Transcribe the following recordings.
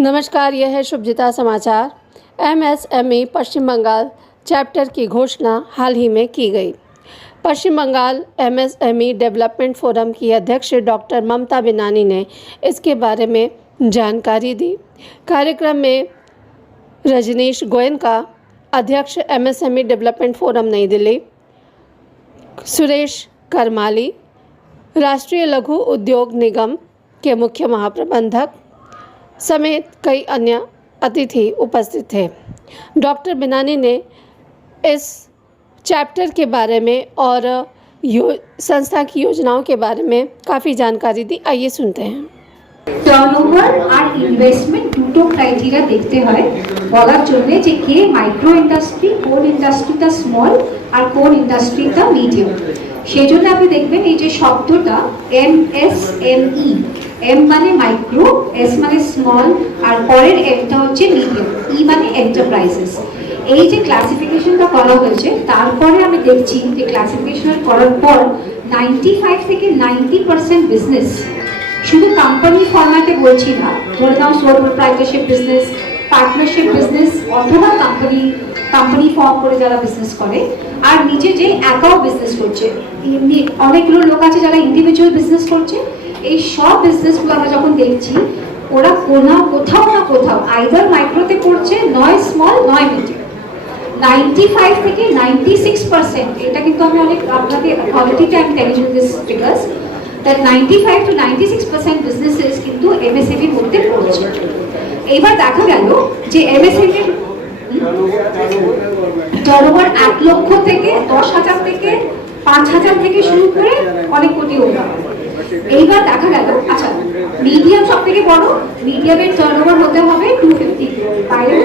नमस्कार, यह है शुभजिता समाचार। एमएसएमई पश्चिम बंगाल चैप्टर की घोषणा हाल ही में की गई। पश्चिम बंगाल एमएसएमई डेवलपमेंट फोरम की अध्यक्ष डॉक्टर ममता बिनानी ने इसके बारे में जानकारी दी। कार्यक्रम में रजनीश गोयनका, अध्यक्ष एमएसएमई डेवलपमेंट फोरम नई दिल्ली, सुरेश करमाली, राष्ट्रीय लघु उद्योग निगम के मुख्य महाप्रबंधक समेत कई अन्य अतिथि उपस्थित थे। डॉक्टर बिनानी ने इस चैप्टर के बारे में और संस्था की योजनाओं के बारे में काफ़ी जानकारी दी। आइए सुनते हैं। टर्नओवर और इनवेस्टमेंट দুটো ক্রাইটেরিয়া দেখতে হয় বলার জন্য যে কে মাইক্রো ইন্ডাস্ট্রি, কোন ইন্ডাস্ট্রিটা স্মল আর কোন ইন্ডাস্ট্রিটা মিডিয়াম। সেজন্য আপনি দেখবেন এই যে শব্দটা এমএসএমই, এম মানে মাইক্রো, এস মানে স্মল আর পরের এমটা হচ্ছে মিডিয়াম, ই মানে এন্টারপ্রাইজেস। এই যে ক্লাসিফিকেশনটা করা হয়েছে তারপরে আমি দেখছি যে ক্লাসিফিকেশন করার পর 95 থেকে 90% বিজনেস শুধু কোম্পানি ফরম্যাটে বলছি না, ধরে নাও সোল প্রোপ্রাইটারশিপ বিজনেস, পার্টনারশিপ বিজনেস অথবা কোম্পানি ফর্ম করে যারা বিজনেস করে আর নিজে যে একাও বিজনেস করছে, অনেকগুলো লোক আছে যারা ইন্ডিভিজুয়াল বিজনেস করছে। এই সব বিজনেসগুলো আমরা যখন দেখছি ওরা কোথাও না কোথাও আইদার মাইক্রোতে পড়ছে, নয় স্মল নয় মিডিয়াম। 95 থেকে 96%, এটা কিন্তু আমি অনেক আপনাকে কোয়ালিটিতে আমি telling you this figures, that 95 to 96% businesses কিন্তু এমএসএমই এর মধ্যে পড়ছে। এইবার দেখা গেল যে এমএসএমই এর টার্নওভার 1 লক্ষ থেকে 10,000 থেকে 5,000 থেকে শুরু করে অনেক কোটি হতে পারে। এইবার দেখা গেল আচ্ছা মিডিয়াম সব থেকে বড়, মিডিয়ামের টার্নওভার হতে হবে 250 বাইরে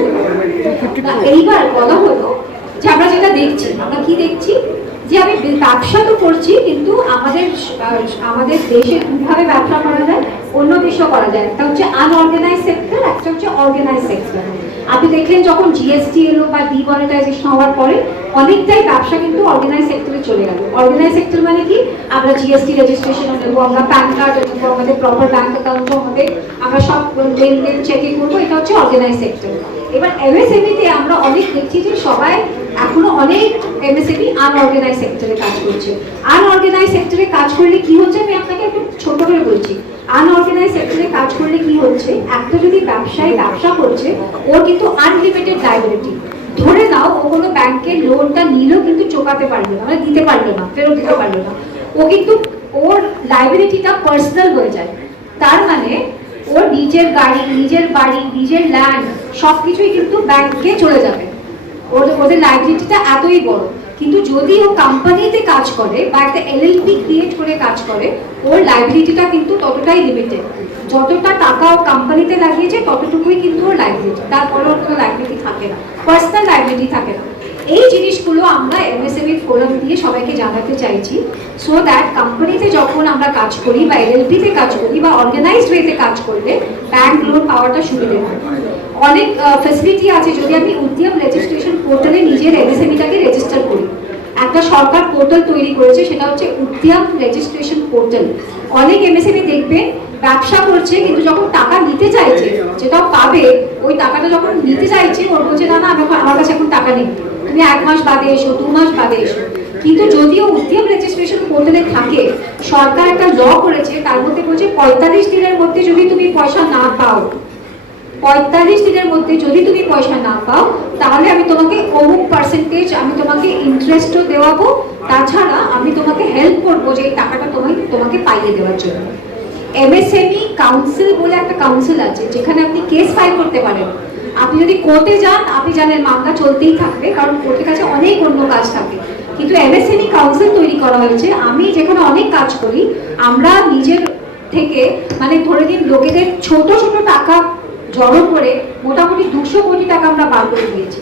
হতে পারে। এইবার বলা হলো যে আমরা যেটা দেখছি, আমরা কি দেখছি যে আমি ব্যবসা তো করছি কিন্তু আমাদের দেশে দুভাবে ব্যবসা করা যায়, অন্য দেশেও করা যায়। একটা হচ্ছে আনঅর্গানাইজ সেক্টর, একটা হচ্ছে অর্গানাইজ সেক্টর। আপনি দেখলেন যখন জিএসটি এলো বা ডিমনিটাইজেশন হওয়ার পরে অনেকটাই ব্যবসা কিন্তু অর্গানাইজ সেক্টরে চলে গেল। অর্গানাইজ সেক্টর মানে কি, আমরা জিএসটি রেজিস্ট্রেশন নেবো, আমরা প্যান কার্ড নেবো, আমাদের প্রপার ব্যাংক অ্যাকাউন্টও হবে, আমরা সব লেনদেন চেকিং করবো, এটা হচ্ছে অর্গানাইজ সেক্টর। এবার এমএসএমইতে আমরা অনেক দেখছি যে সবাই এখনো অনেক এমএসএমই আনঅর্গানাইজ সেক্টরে কাজ করছে। আনঅর্গানাইজ সেক্টরে কাজ করলে কি হচ্ছে আমি আপনাকে একটু ছোট করে বলছি। আনঅর্গানাইজ সেক্টরে কাজ করলে কি হচ্ছে, একটা যদি ব্যবসায়ী ব্যবসা করছে ওর কিন্তু আনলিমিটেড লায়াবিলিটি। ধরে নাও ও কোনো ব্যাংকের লোনটা নিলেও কিন্তু চোকাতে পারলো না, মানে দিতে পারলো না, ফেরত দিতে পারলো না, ও কিন্তু ওর লায়াবিলিটিটা পার্সোনাল হয়ে যায়। তার মানে ওর নিজের গাড়ি, নিজের বাড়ি, নিজের ল্যান্ড সবকিছুই কিন্তু ব্যাংকে চলে যাবে, ওদের লায়াবিলিটিটা এতই বড়। কিন্তু যদি ও কোম্পানিতে কাজ করে বা একটা এলএলপি ক্রিয়েট করে কাজ করে, ওর লায়াবিলিটিটা কিন্তু ততটাই লিমিটেড। যতটা টাকা ও কোম্পানিতে লাগিয়েছে ততটুকুই কিন্তু ওর লায়াবিলিটি, তারপরে ওর কোনো লায়াবিলিটি থাকে না, পার্সোনাল লায়াবিলিটি থাকে না। এই জিনিসগুলো আমরা এমএসএমই ফোরাম দিয়ে সবাইকে জানাতে চাইছি, সো দ্যাট কোম্পানিতে যখন আমরা কাজ করি বা এলএলপিতে কাজ করি বা অর্গানাইজড ওয়েতে কাজ করলে ব্যাংক লোন পাওয়াটা সুবিধে হয়। অনেক ফ্যাসিলিটি আছে। যদি আমি উদ্যম রেজিস্ট্রেশন পোর্টালে নিজের এমএসএমইটাকে রেজিস্টার করি, একটা সরকার পোর্টাল তৈরি করেছে, সেটা হচ্ছে উদ্যম রেজিস্ট্রেশন পোর্টাল। অনেক এমএসএমই দেখবেন ব্যবসা করছে কিন্তু যখন টাকা নিতে চাইছে, যেটা পাবে ওই টাকাটা যখন নিতে চাইছে ওর বলছে না আমার কাছে এখন টাকা নেই, তুমি 1 মাস বাদে এসো, 2 মাস বাদে এসো। কিন্তু যদিও উদ্যম রেজিস্ট্রেশন পোর্টালে থাকে, সরকার একটা ল করেছে, তার মধ্যে বলছে 45 দিনের মধ্যে যদি তুমি পয়সা না পাও, 45 দিনের মধ্যে যদি তুমি পয়সা না পাও তাহলে আমি তোমাকে অমুক পার্সেন্টেজ আমি তোমাকে ইন্টারেস্টও দেওয়াবো, তাছাড়া আমি তোমাকে হেল্প করবো যে এই টাকাটা তোমাকে পাইয়ে দেওয়ার জন্য। এমএসএমই কাউন্সিল বলে একটা কাউন্সিল আছে যেখানে আপনি কেস ফাইল করতে পারেন। আপনি যদি কোর্টে যান, আপনি জানেন মামলা চলতেই থাকবে, কারণ কোর্টের কাছে অনেক অন্য কাজ থাকে। কিন্তু এমএসএমই কাউন্সিল তৈরি করা হয়েছে। আমি যেখানে অনেক কাজ করি, আমরা নিজের থেকে মানে ধরে দিন লোকেদের ছোট ছোট টাকা জড়ো করে মোটামুটি 200 কোটি টাকা আমরা বার করে দিয়েছি,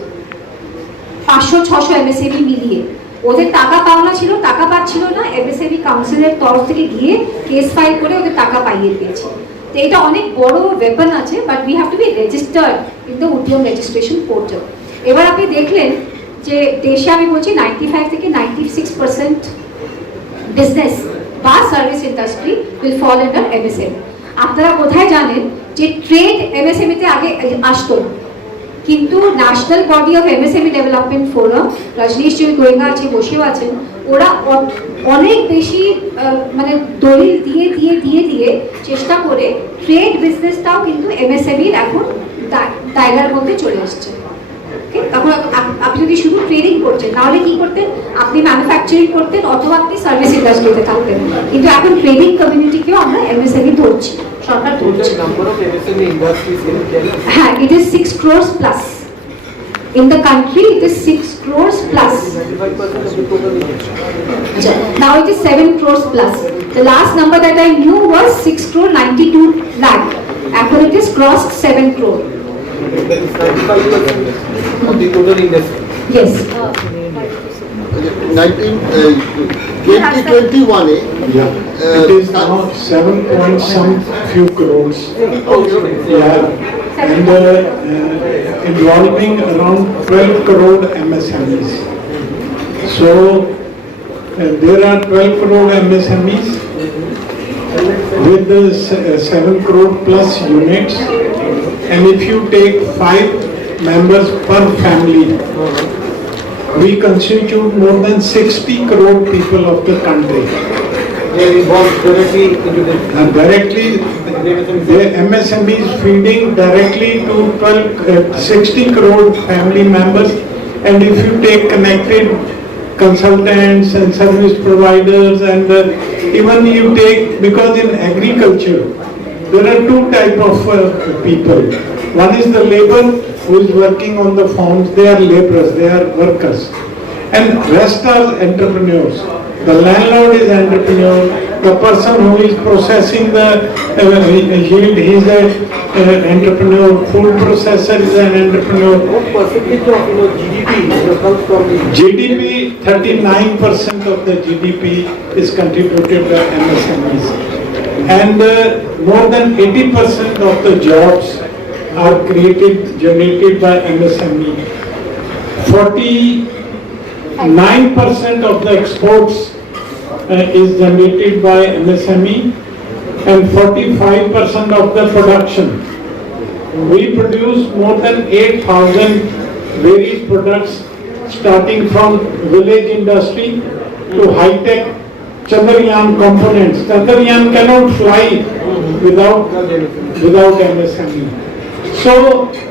500-600 এমএসএমই মিলিয়ে। ওদের টাকা পাওনা ছিল, টাকা পাচ্ছিল না, এমএসএমই কাউন্সিলের তরফ থেকে গিয়ে কেস ফাইল করে ওদের টাকা পাইয়ে দিয়েছে। তো এটা অনেক বড় ওয়েপন আছে, but we have to B registered in the উদ্যম রেজিস্ট্রেশন পোর্টাল। এবার আপনি দেখলেন যে দেশে আমি বলছি 95 থেকে 96% বিজনেস বা service industry will fall under MSME. আপনারা কোথায় জানেন যে ট্রেড এমএসএমইতে আগে আসতো না, কিন্তু national body of MSME development forum, Rajneesh ji Goenka আছে, বসেও আছেন, ওরা অনেক বেশি মানে দলিল দিয়ে দিয়ে দিয়ে দিয়ে চেষ্টা করে ট্রেড বিজনেসটাও কিন্তু এমএসএমইর এখন দায়রার মধ্যে চলে আসছে। তখন আপনি যদি শুধু ট্রেডিং করছেন, তাহলে কি করতেন, আপনি ম্যানুফ্যাকচারিং করতেন অথবা আপনি সার্ভিস ইন্ডাস্ট্রিতে থাকতেন, কিন্তু এখন ট্রেডিং কমিউনিটিকেও আমরা এমএসএমই ধরছি, সরকার ধরছে। হ্যাঁ, it is 6 crores plus. In the country, it is 6 crores plus. Now it is 7 crores plus. The last number that I knew was 6 crore 92 lakh. After it is crossed 7 crore. That is 95% of the total industry. Yes. 2021 It is now 7 point some few crores. Yeah. And involving around 12 crore MSMEs. So there are 12 crore MSMEs with the 7 crore plus units. And if you take 5 members per family, we constitute more than 60 crore people of the country. They are involved directly into the Directly, the MSME is feeding directly to 60 crore family members. And if you take connected consultants and service providers, and even you take, because in agriculture, there are two type of people. One is the labor who is working on the farms, they are laborers, they are workers. And rest are entrepreneurs. The landlord is entrepreneur, the person who is processing the yield, he is an entrepreneur, food processor is an entrepreneur. what percentage of GDP comes from the GDP, 39% of the GDP is contributed by MSMEs. And more than 80% of the jobs are generated by MSME. 49% of the exports is generated by MSME, and 45% of the production. We produce more than 8,000 varied products, starting from village industry to high-tech Chandrayaan components. Chandrayaan cannot fly without MSME. So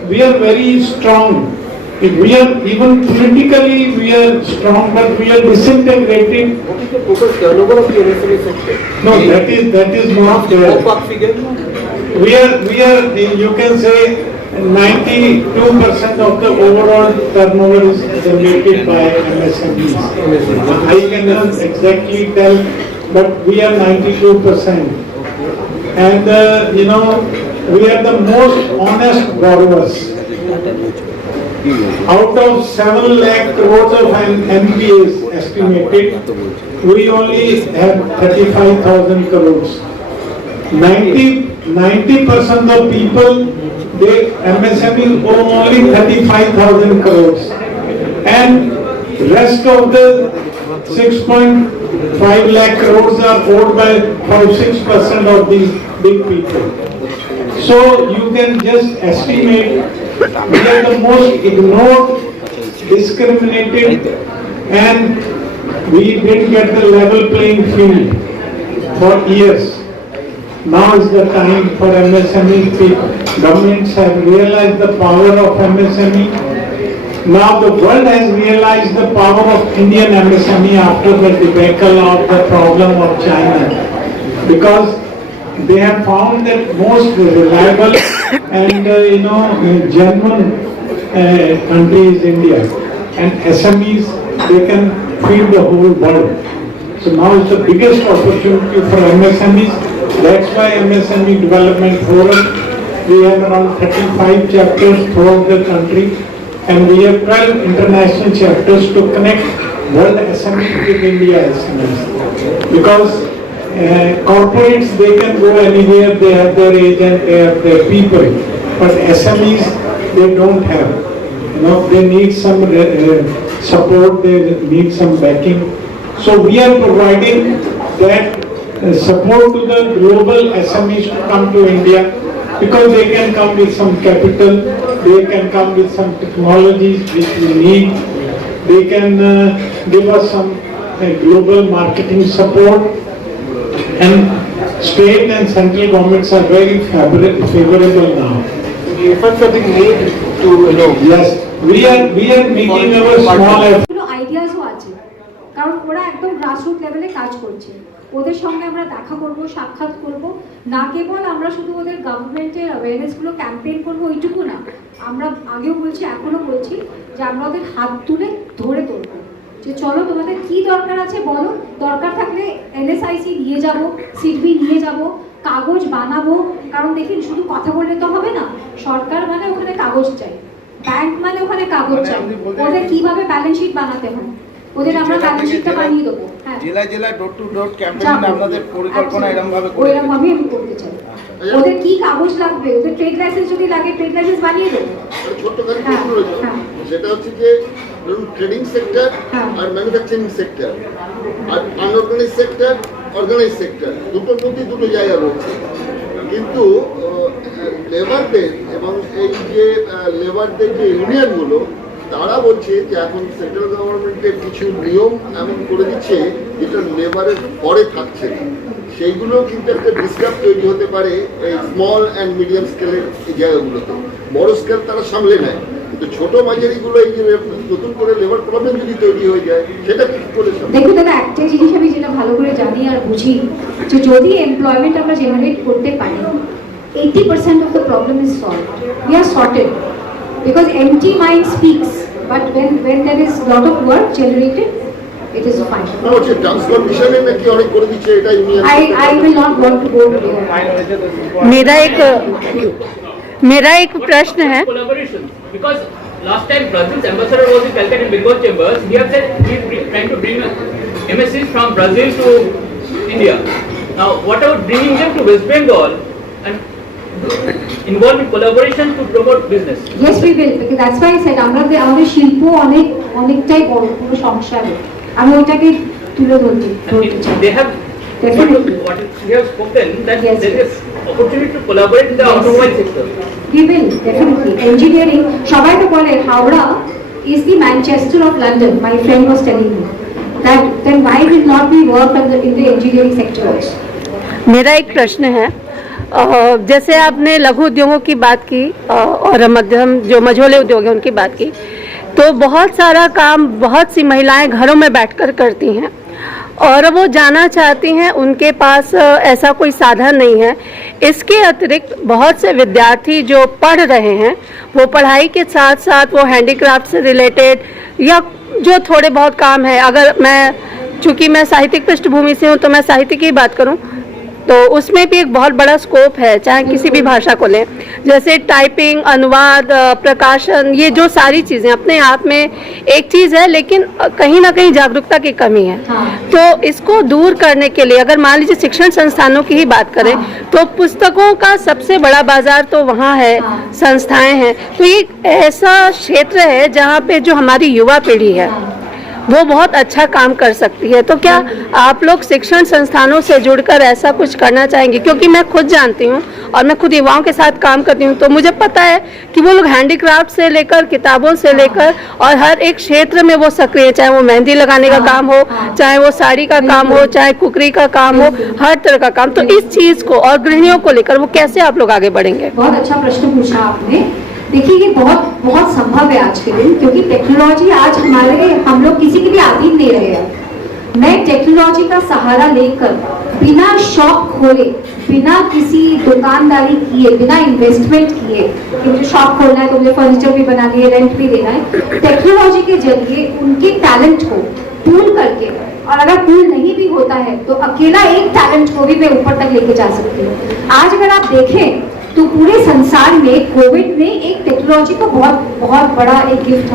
we are very strong. We are even politically we are strong, but we are disintegrating. what is the total turnover of the MSME sector? No, that is not there. Ballpark figure? We are, you can say 92% of the overall turnover is generated by MSMEs. I cannot exactly tell, but we are 92%. And we are the most honest borrowers. Out of 7 lakh crores of NPAs estimated, we only have 35,000 crores. 90% of people, they MSME owe only 35,000 crores. And rest of the 6.5 lakh crores are owed by 5-6% of these big people. So you can just estimate we are the most ignored, discriminated, and we didn't get the level playing field for years. Now is the time for MSME. Governments have realized the power of MSME. Now the world has realized the power of Indian MSME after the debacle of the problem of China, because they have found that most reliable and genuine country is India, and SMEs, they can feed the whole world. So now is the biggest opportunity for MSMEs. That's why MSME Development Forum, we have around 35 chapters throughout the country, and we have 12 international chapters to connect world SME with India SMEs. Because corporates, they can go anywhere, they have their agent, they have their people, but SMEs, they don't have. They need some support, they need some backing. So we are providing that support to the global SMEs to come to India. because they can come with some capital, they can come with some technologies which we need, they can give us some global marketing support, and state and central governments are very favorable now. The efforts are being made to, Yes, we are making our small effort. কোনো আইডিয়াসও আছে, কারণ ওরা একদম grassroot লেভেলে কাজ করছে। ওদের সঙ্গে আমরা দেখা করব, সাক্ষাৎ করব, না কেবল আমরা শুধু ওদের গভর্নমেন্টের অ্যাওয়ারনেসগুলো ক্যাম্পেইন করবো ওইটুকু না, আমরা আগেও বলছি এখনো বলছি যে আমরা ওদের হাত তুলে ধরে তুলবো, যে চলো তোমাদের কি দরকার আছে বলো, দরকার থাকলে NSIC নিয়ে যাব, সিডবি নিয়ে যাব, কাগজ বানাবো। কারণ দেখুন শুধু কথা বললে তো হবে না, সরকার মানে ওখানে কাগজ চাই, ব্যাংক মানে ওখানে কাগজ চাই, ওদের কিভাবে ব্যালেন্স শিট বানাতে হয় ওদের আমরা ব্যালেন্স শিটটা বানিয়ে দেবো। হ্যাঁ, জেলায় জেলায় ডোর টু ডোর ক্যাম্পেইন আপনাদের পরিকল্পনা এরকম ভাবে ওইরকম ভাবে আমি করতে চাই। ওদের কি কাগজ লাগবে, ওদের ট্রেড লাইসেন্স যদি লাগে ট্রেড লাইসেন্স বানিয়ে দেবো। ছোট্ট করে প্রশ্ন রয়েছে, সেটা হচ্ছে যে ধরুন ট্রেডিং সেক্টর আর ম্যানুফ্যাকচারিং সেক্টর আর আনঅর্গানাইজ সেক্টর, অর্গানাইজ সেক্টর, দুটোর মধ্যে দুটো জায়গা রয়েছে, কিন্তু লেবারদের এবং এই যে লেবারদের যে ইউনিয়নগুলো তারা বলছে যে এখন সেন্ট্রাল গভর্নমেন্টের কিছু নিয়ম এমন করে দিচ্ছে যেটা লেবারের পরে থাকছে না, সেইগুলো কিন্তু একটা ডিস্টার্ব তৈরি হতে পারে এই স্মল অ্যান্ড মিডিয়াম স্কেলের এই জায়গাগুলোতে। বড় স্কেল তারা সামলে নেয়, কিন্তু ছোট মাঝারিগুলো এই যে নতুন করে লেবার প্রবলেম যদি তৈরি হয়ে যায় সেটা কি করে সামলে? দেখুন দাদা, একটা জিনিস আমি যেটা ভালো করে জানি আর বুঝি যে যদি এমপ্লয়মেন্ট আমরা জেনারেট করতে পারি 80% of the problem is solved. We are sorted because empty mind speaks, but when there is lot of work generated, it is fine. না হচ্ছে ট্রান্সফরমেশনে নাকি অনেক করে দিচ্ছে এটা union. I will not want to go there. मेरा एक प्रश्न है। Collaboration, because last time Brazil's ambassador was in Calcutta in Bengal chambers. He have said he is trying to bring MSCs from Brazil to India. Now, what about bringing them to West Bengal and involve in collaboration to promote business? Yes, we will, because that's why I said আমাদের শিল্প অনেকটাই বড় পুরো সংসারে, আমি ওইটাকে তুলে ধরতে চাই। They have Definitely. what we have spoken that Yes, there yes. is opportunity to collaborate in the Yes. automobile sector. We will, definitely. Engineering, সবাই তো বলে Howrah is the Manchester of London. My friend was telling me that then why will not we work in the engineering sector also? मेरा एक प्रश्न है, जैसे आपने लघु उद्योगों की बात की और मध्यम जो मझोले उद्योग हैं उनकी बात की, तो बहुत सारा काम बहुत सी महिलाएं घरों में बैठकर करती हैं और वो जाना चाहती हैं, उनके पास ऐसा कोई साधन नहीं है। इसके अतिरिक्त बहुत से विद्यार्थी जो पढ़ रहे हैं वो पढ़ाई के साथ साथ वो हैंडीक्राफ्ट से रिलेटेड या जो थोड़े बहुत काम है, अगर मैं चूँकि मैं साहित्यिक पृष्ठभूमि से हूँ तो मैं साहित्य की बात करूँ तो उसमें भी एक बहुत बड़ा स्कोप है, चाहे किसी भी भाषा को लें, जैसे टाइपिंग, अनुवाद, प्रकाशन, ये जो सारी चीज़ें अपने आप में एक चीज़ है, लेकिन कहीं ना कहीं जागरूकता की कमी है। हाँ। तो इसको दूर करने के लिए अगर मान लीजिए शिक्षण संस्थानों की ही बात करें तो पुस्तकों का सबसे बड़ा बाजार तो वहाँ है, संस्थाएं हैं, तो ये ऐसा क्षेत्र है जहाँ पे जो हमारी युवा पीढ़ी है वो बहुत अच्छा काम कर सकती है। तो क्या आप लोग शिक्षण संस्थानों से जुड़कर ऐसा कुछ करना चाहेंगे? क्योंकि मैं खुद जानती हूँ और मैं खुद युवाओं के साथ काम करती हूँ, तो मुझे पता है कि वो लोग हैंडीक्राफ्ट से लेकर किताबों से लेकर और हर एक क्षेत्र में वो सक्रिय, चाहे वो मेहंदी लगाने का काम हो, चाहे वो साड़ी का काम हो, चाहे कुकरी का काम हो, हर तरह का काम। तो इस चीज़ को और गृहिणियों को लेकर वो कैसे आप लोग आगे बढ़ेंगे? बहुत अच्छा प्रश्न पूछा आपने। देखिए ये बहुत संभव है आज के दिन, क्योंकि टेक्नोलॉजी आज हम लोग किसी के लिए अधीन नहीं रहे हैं। मैं टेक्नोलॉजी का सहारा लेकर बिना शौक खोले, बिना किसी दुकानदारी किए, बिना इन्वेस्टमेंट किए कि मुझे शॉप खोलना है तो मुझे फर्नीचर भी बनानी है, रेंट भी देना है, टेक्नोलॉजी के जरिए उनके टैलेंट को पूल करके, और अगर पूल नहीं भी होता है तो अकेला एक टैलेंट को भी मैं ऊपर तक लेके जा सकती हूँ। आज अगर आप देखें तो पूरे संसार में कोविड ने एक टेक्नोलॉजी को बहुत बड़ा एक गिफ्ट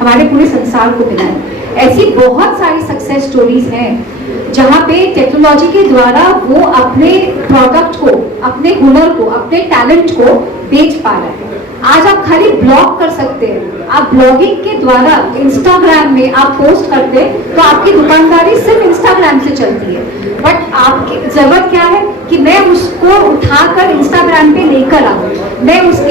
हमारे पूरे संसार को मिला है। ऐसी बहुत सारी सक्सेस स्टोरीज हैं जहाँ पे टेक्नोलॉजी के द्वारा वो अपने प्रोडक्ट को, अपने हुनर को, अपने टैलेंट को बेच पा रहे हैं। आज आप खाली ब्लॉग कर सकते हैं, आप ब्लॉगिंग के द्वारा इंस्टाग्राम में आप पोस्ट करते हैं तो आपकी दुकानदारी सिर्फ इंस्टाग्राम से चलती है, बट आपकी जरूरत क्या है कि मैं उसको उठाकर इंस्टाग्राम पे लेकर आऊँ, मैं उसके